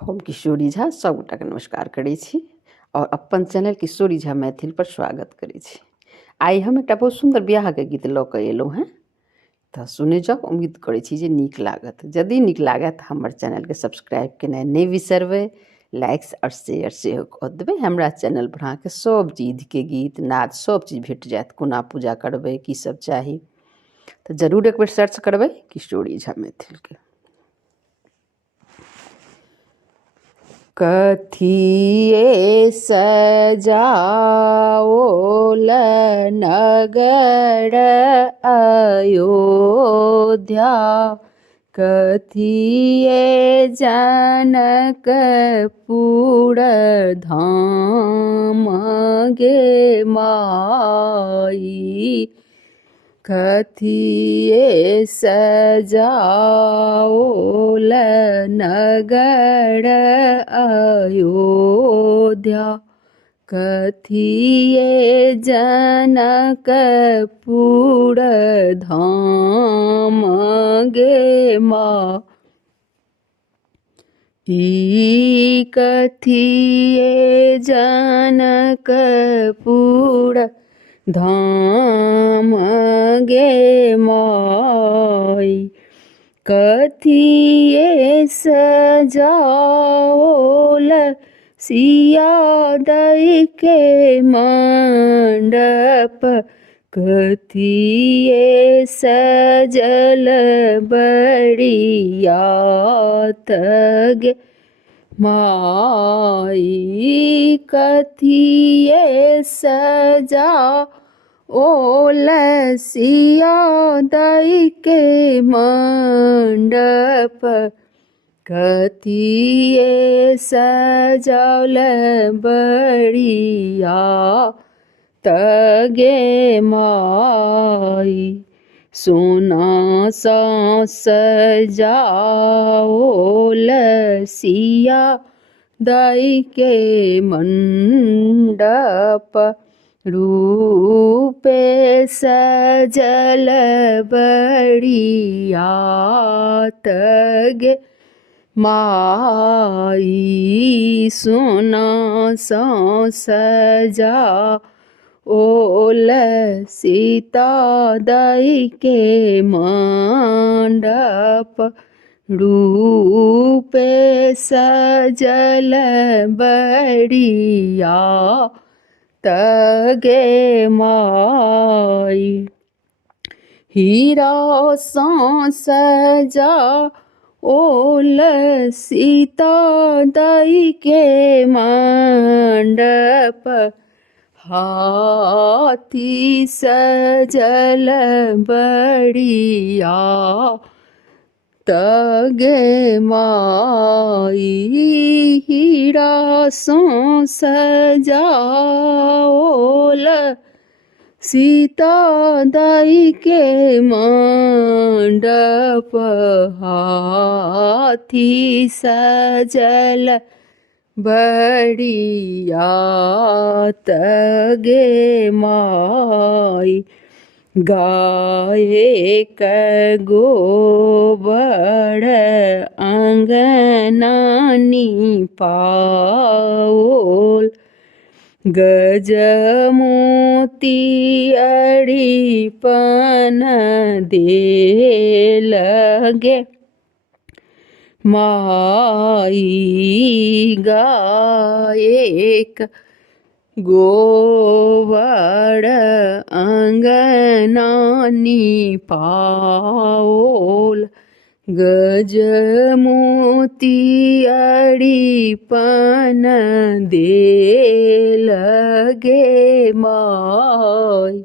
हम किशोरी झा सबगोटाके नमस्कार करै छी और अपन चैनल किशोरी झा मैथिल पर स्वागत करै छी। आइ हम एकटा बहुत सुंदर बियाहके गीत लऽ कऽ एलहुँ हेँ, तऽ सुनै जाउ। उम्मीद करै छी जे नीक लागत। यदि नीक लागत तऽ हमर चैनलके सब्सक्राइब केनाइ नहि बिसरबै, लाइक्स आओर शेयर सेहो कऽ देबै। हमरा चैनलपर अहाँके सब चीजके गीत नाद सब चीज भेट जायत। कोना पूजा करबै, की सब चाही, तऽ जरूर एक बेर सर्च करबै किशोरी झा मैथिलके। कथिए सजाओल नगर अयोध्या, कथिए जनकपुर धाम गे माई, कथिए सजाओल नगर अयोध्या, कथिए जनकपुर धाम गे माँ। कथिए जनकपुर धाम गे माई, कथिए सजाओल सिया दई के मंडप, कथिए सजल बड़ियात गे माई, कथिए सजाओल सिया दई के मंडप, कथिए सजल बड़ियात गे माई, सोना सा सजाओल सिया दई के मंडप, रूपे सजल बड़ियात गे माई, सोना सा सजाओल सीता दई के मंडप, रूपे सजल बड़ियात गे माई, हीरा सा सजाओल सीता दई के मंडप, हाथी सजल बड़ियात गे माई, हीरा सा सजाओल सीता दई के मंडप, हाथी सजल बड़ियात गे माई, गाये क गोबर अंगना नीपाओल, गजमोती अरिपन देल गे माई, गायेक गोबर अंगना नीपाओल, गजमोती अरिपन देल गे माई,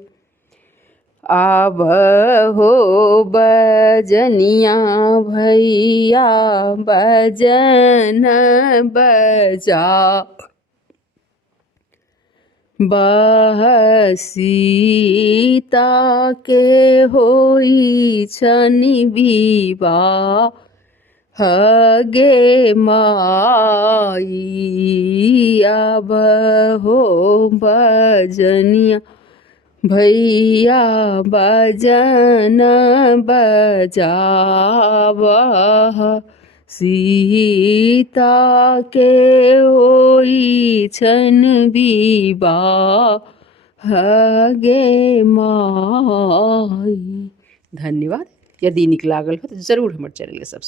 आब हो बजनिया भैया बजन बजा, बहसीता के होई छनि विवाह गे माई, आब हो बजनिया भैया बजन बजावह सीता के होई छन विवाह गे माई। धन्यवाद। यदि नीक लागल हो तो जरूर हमर चैनल के सब्सक्राइब